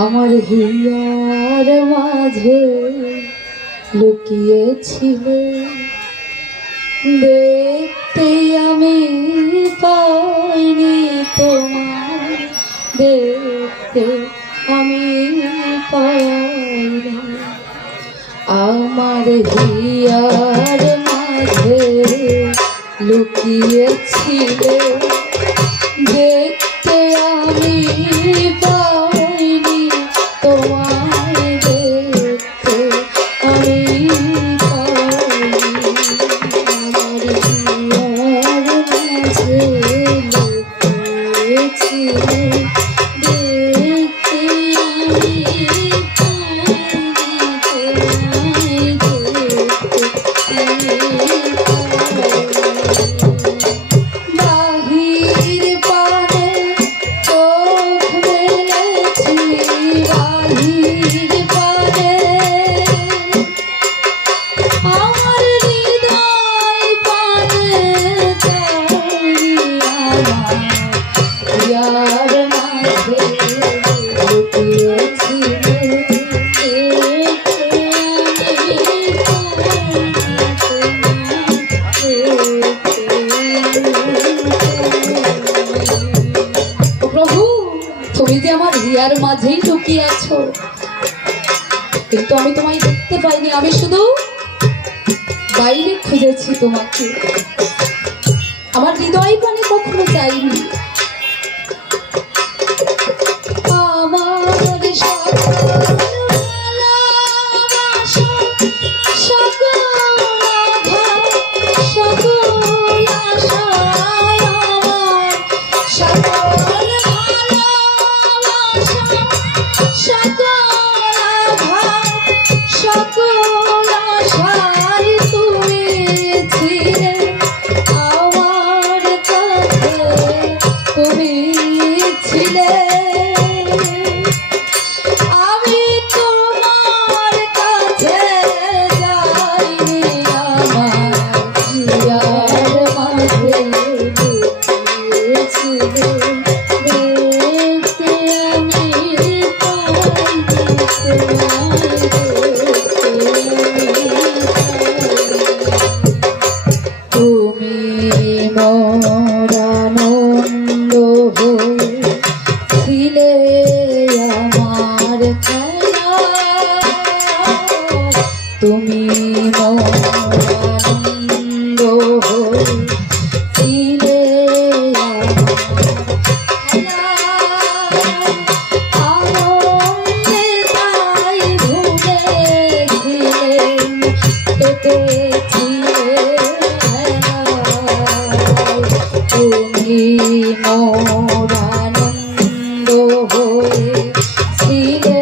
আমার হিয়ার মাঝে লুকিয়েছিলে, দেখতে আমি পাইনি তোমার, দেখতে আমি পাইনি। আমার হিয়ার মাঝে লুকিয়েছিলে, দেখতে আমি পাইনি তোমায়, দেখতে আমি পাইনি। আমার হিয়ার মাঝে লুকিয়েছিলে, দেখতে আমি পাইনি তোমায়, দেখতে আমি তুমি যে আমার হিয়ার মাঝেই লুকিয়ে আছো, কিন্তু আমি তোমায় দেখতে পাইনি। আমি শুধু বাইরে খুঁজেছি তোমাকে, আমার হৃদয় প্রাণে কখনো চাইনি। তুমি আনন্দ হইলে আনন্দে তাই ভুলেছিলেন, পেতেছিলে তুমি মোর আনন্দ হয়েছিলে।